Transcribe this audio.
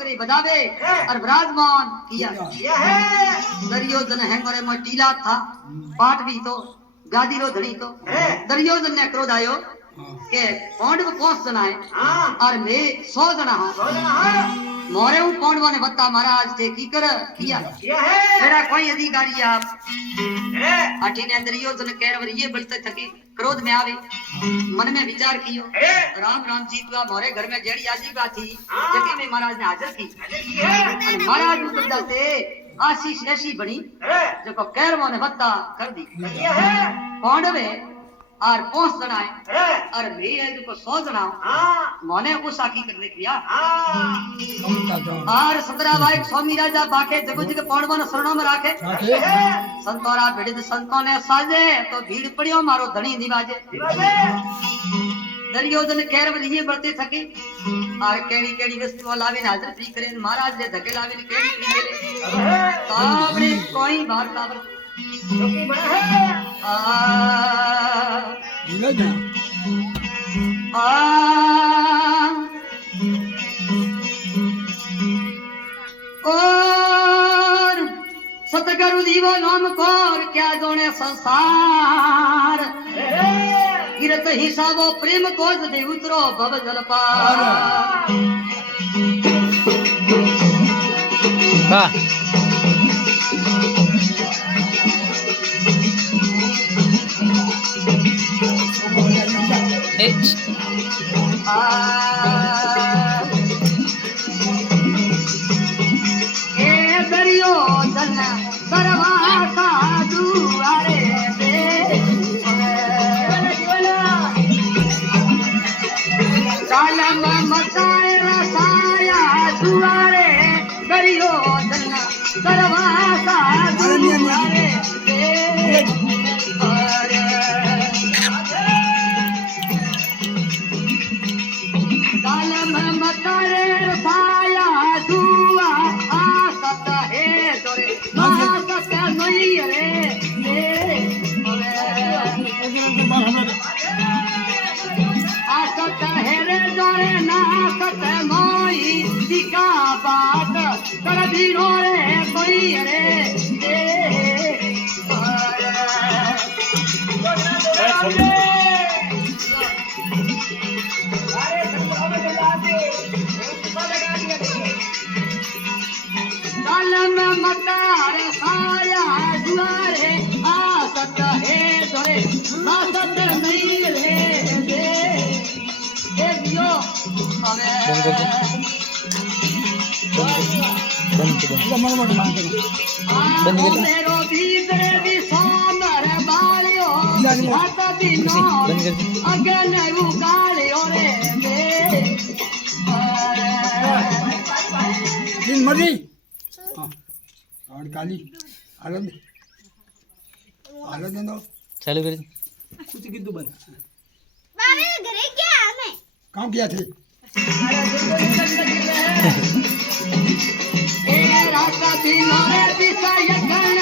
करे बदावे और विराजमान किया दुर्योधन है मोरे में टीला था पाठ भी तो गादी रो धनी तो दुर्योधन ने क्रोध आयो के पांडव कौन जना है और मैं 100 जना हूं मोरे हूं पांडवों ने बता महाराज थे की कर किया मेरा कोई अधिकारी आप अठीने दुर्योधन कहर ये बलते थके क्रोध में आवे मन में विचार कियो राम राम जी तू मोरे घर में जेड़ी आजी बात थी जके में महाराज ने हाजिर की महाराज ने बता से आशीष ऐसी बनी जो को कहर ने बता कर दी पांडवे और 5 जना है और मैं है जो 100 जना मोने उस आकी कर किया और 17 भाई स्वामी राजा बाके जगो जी के पांडवों ने शरणों में राखे संतोरा भेड़ित संतों ने साजे तो भीड़ पड़ियो मारो धनी निवाजे दुर्योधन कहर में ये बढ़ते थके और केड़ी केड़ी वस्तु लावे हाजिर फ्री करे महाराज ने धके लावे केड़ी फ्री मिले सामने कोई बात काबर जोकी बड़ा है और सतगुरु दीवो नाम कोर क्या जोने संसार गिरत हिसाबो प्रेम कोज दे उतरो भव जल पार चालू कर कुछ किदू बन बाबे घरे क्या हमें काम किया थे ए रास्ता दिनों में पिसा यखन